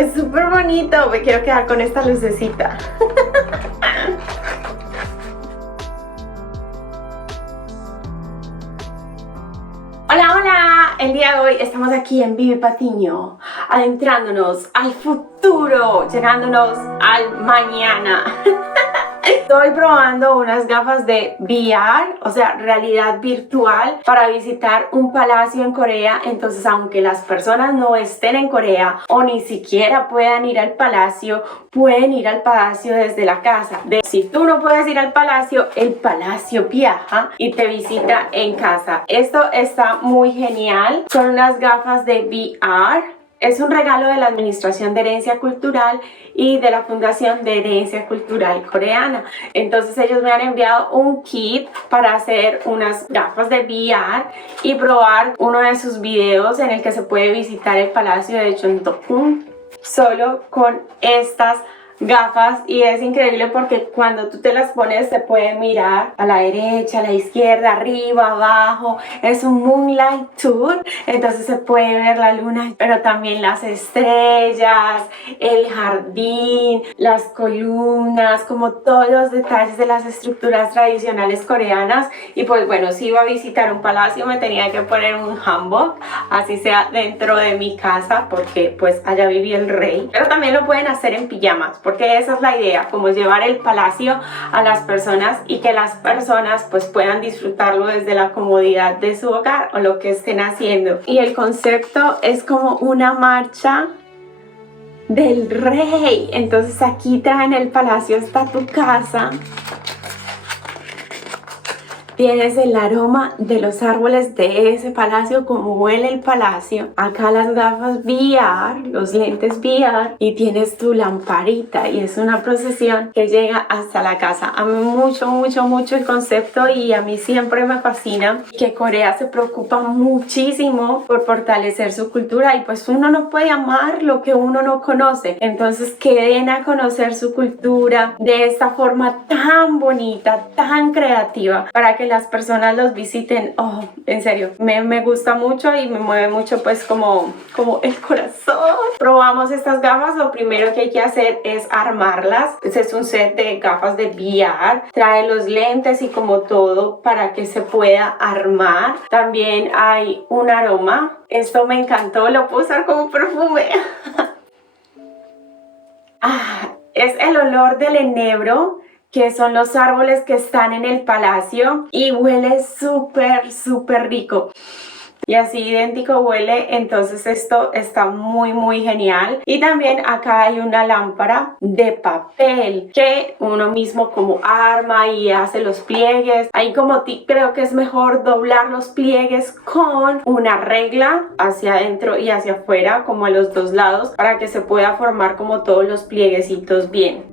Es súper bonito. Me quiero quedar con esta lucecita. Hola, hola. El día de hoy estamos aquí en Vivi Patiño, adentrándonos al futuro, llegándonos al mañana. Estoy probando unas gafas de VR, o sea, realidad virtual, para visitar un palacio en Corea. Entonces, aunque las personas no estén en Corea o ni siquiera puedan ir al palacio, pueden ir al palacio desde la casa. Si tú no puedes ir al palacio, el palacio viaja y te visita en casa. Esto está muy genial. Son unas gafas de VR. Es un regalo de la Administración de Herencia Cultural y de la Fundación de Herencia Cultural Coreana. Entonces ellos me han enviado un kit para hacer unas gafas de VR y probar uno de sus videos en el que se puede visitar el Palacio de Cheondeokgung solo con estas gafas. Y es increíble porque cuando tú te las pones se puede mirar a la derecha, a la izquierda, arriba, abajo. Es un moonlight tour, entonces se puede ver la luna, pero también las estrellas, el jardín, las columnas, como todos los detalles de las estructuras tradicionales coreanas. Y pues bueno, si iba a visitar un palacio me tenía que poner un hanbok, así sea dentro de mi casa, porque pues allá vivía el rey. Pero también lo pueden hacer en pijamas, porque esa es la idea, como llevar el palacio a las personas y que las personas pues puedan disfrutarlo desde la comodidad de su hogar o lo que estén haciendo. Y el concepto es como una marcha del rey. Entonces aquí traen el palacio hasta tu casa. Tienes el aroma de los árboles de ese palacio, como huele el palacio. Acá las gafas VR, los lentes VR, y tienes tu lamparita y es una procesión que llega hasta la casa. A mí mucho el concepto, y a mí siempre me fascina que Corea se preocupa muchísimo por fortalecer su cultura, y pues uno no puede amar lo que uno no conoce. Entonces que den a conocer su cultura de esta forma tan bonita, tan creativa, para que las personas los visiten. Oh, en serio, me gusta mucho y me mueve mucho pues como el corazón. Probamos estas gafas. Lo primero que hay que hacer es armarlas. Este es un set de gafas de VR, trae los lentes y como todo para que se pueda armar. También hay un aroma, esto me encantó, lo puedo usar como perfume. Es el olor del enebro, que son los árboles que están en el palacio, y huele súper rico. Y así idéntico huele. Entonces esto está muy genial. Y también acá hay una lámpara de papel que uno mismo como arma y hace los pliegues. Ahí como creo que es mejor doblar los pliegues con una regla hacia adentro y hacia afuera, como a los dos lados, para que se pueda formar como todos los plieguecitos bien.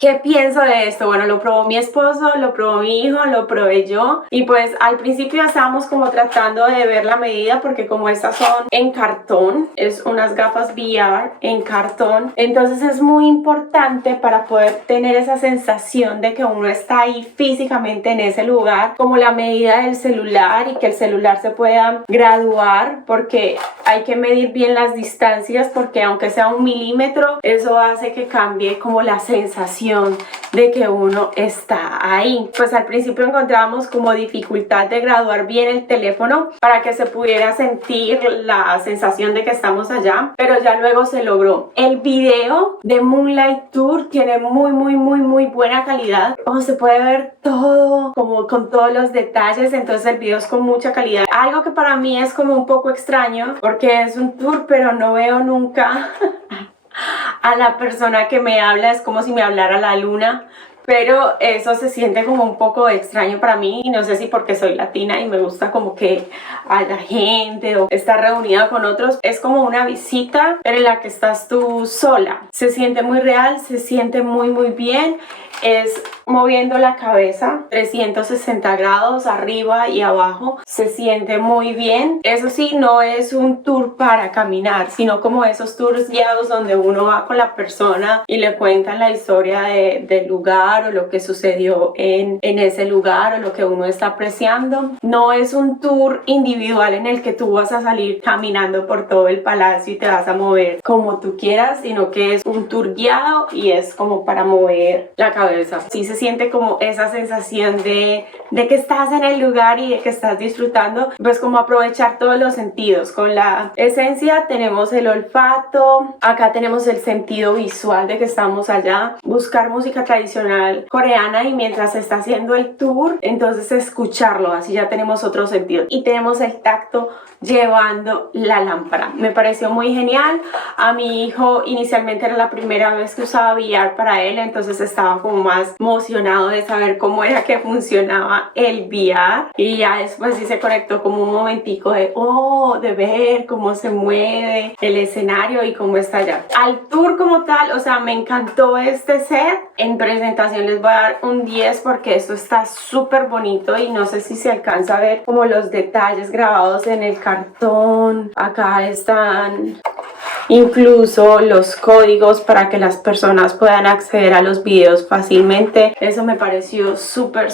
¿Qué pienso de esto? Bueno, lo probó mi esposo, lo probó mi hijo, lo probé yo, y pues al principio estábamos como tratando de ver la medida, porque como estas son en cartón, es unas gafas VR en cartón, entonces es muy importante para poder tener esa sensación de que uno está ahí físicamente en ese lugar, como la medida del celular, y que el celular se pueda graduar, porque hay que medir bien las distancias, porque aunque sea 1 milímetro, eso hace que cambie como la sensación de que uno está ahí. Pues al principio encontrábamos como dificultad de graduar bien el teléfono para que se pudiera sentir la sensación de que estamos allá, pero ya luego se logró. El video de Moonlight Tour tiene muy buena calidad. Se puede ver todo como con todos los detalles, entonces el video es con mucha calidad. Algo que para mí es como un poco extraño, porque es un tour pero no veo nunca a la persona que me habla. Es como si me hablara la luna, pero eso se siente como un poco extraño para mí, y no sé si porque soy latina y me gusta como que haya gente o estar reunida con otros. Es como una visita en la que estás tú sola. Se siente muy real, se siente muy bien. Es moviendo la cabeza 360 grados arriba y abajo. Se siente muy bien. Eso sí, no es un tour para caminar, sino como esos tours guiados donde uno va con la persona y le cuentan la historia del lugar o lo que sucedió en ese lugar o lo que uno está apreciando. No es un tour individual en el que tú vas a salir caminando por todo el palacio y te vas a mover como tú quieras, sino que es un tour guiado y es como para mover la cabeza. Sí se siente como esa sensación de que estás en el lugar y de que estás disfrutando, pues como aprovechar todos los sentidos. Con la esencia tenemos el olfato, acá tenemos el sentido visual de que estamos allá, buscar música tradicional coreana y mientras se está haciendo el tour, entonces escucharlo, así ya tenemos otro sentido. Y tenemos el tacto llevando la lámpara. Me pareció muy genial. A mi hijo inicialmente era la primera vez que usaba VR para él, entonces estaba como más emocionado de saber cómo era que funcionaba el VR, y ya después sí se conectó como un momentico de ver cómo se mueve el escenario y cómo está allá. Al tour como tal, o sea, me encantó este set. En presentación les voy a dar un 10 porque esto está súper bonito y no sé si se alcanza a ver como los detalles grabados en el cartón. Acá están incluso los códigos para que las personas puedan acceder a los videos fácilmente. Eso me pareció súper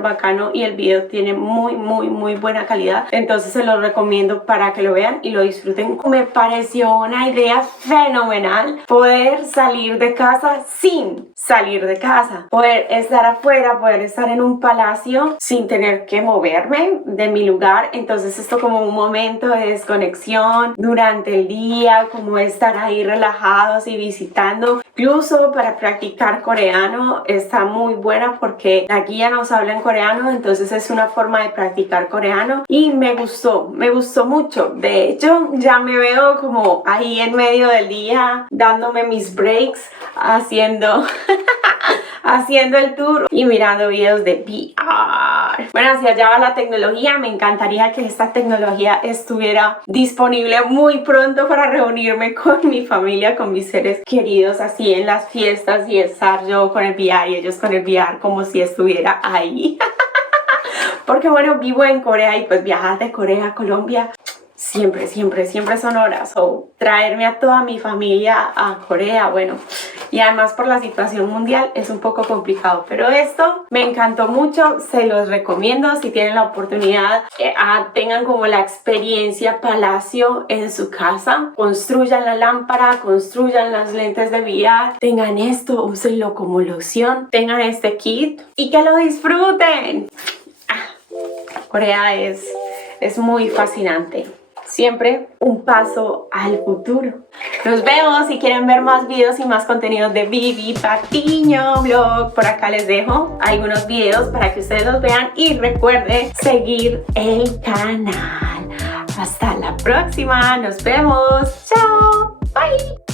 bacano y el video tiene muy buena calidad, entonces se los recomiendo para que lo vean y lo disfruten. Me pareció una idea fenomenal poder salir de casa sin salir de casa, poder estar afuera, poder estar en un palacio sin tener que moverme de mi lugar. Entonces esto como un momento de desconexión durante el día, como estar ahí relajados y visitando. Incluso para practicar coreano está muy buena porque la guía nos habla en coreano, entonces es una forma de practicar coreano y me gustó mucho. De hecho, ya me veo como ahí en medio del día dándome mis breaks, haciendo el tour y mirando videos de VR. Bueno, hacia allá va la tecnología. Me encantaría que esta tecnología estuviera disponible muy pronto para reunirme con mi familia, con mis seres queridos, así en las fiestas y estar yo con el VR y ellos con el VR como si estuviera ahí. Porque bueno, vivo en Corea y pues viajar de Corea a Colombia siempre son horas. O traerme a toda mi familia a Corea, bueno, y además por la situación mundial es un poco complicado, pero esto me encantó mucho, se los recomiendo. Si tienen la oportunidad, tengan como la experiencia palacio en su casa, construyan la lámpara, construyan las lentes de VR, tengan esto, úsenlo como loción, tengan este kit y que lo disfruten. Corea es muy fascinante. Siempre un paso al futuro. Nos vemos. Si quieren ver más videos y más contenidos de Vivi Patiño Vlog, por acá les dejo algunos videos para que ustedes los vean y recuerden seguir el canal. Hasta la próxima. Nos vemos. Chao. Bye.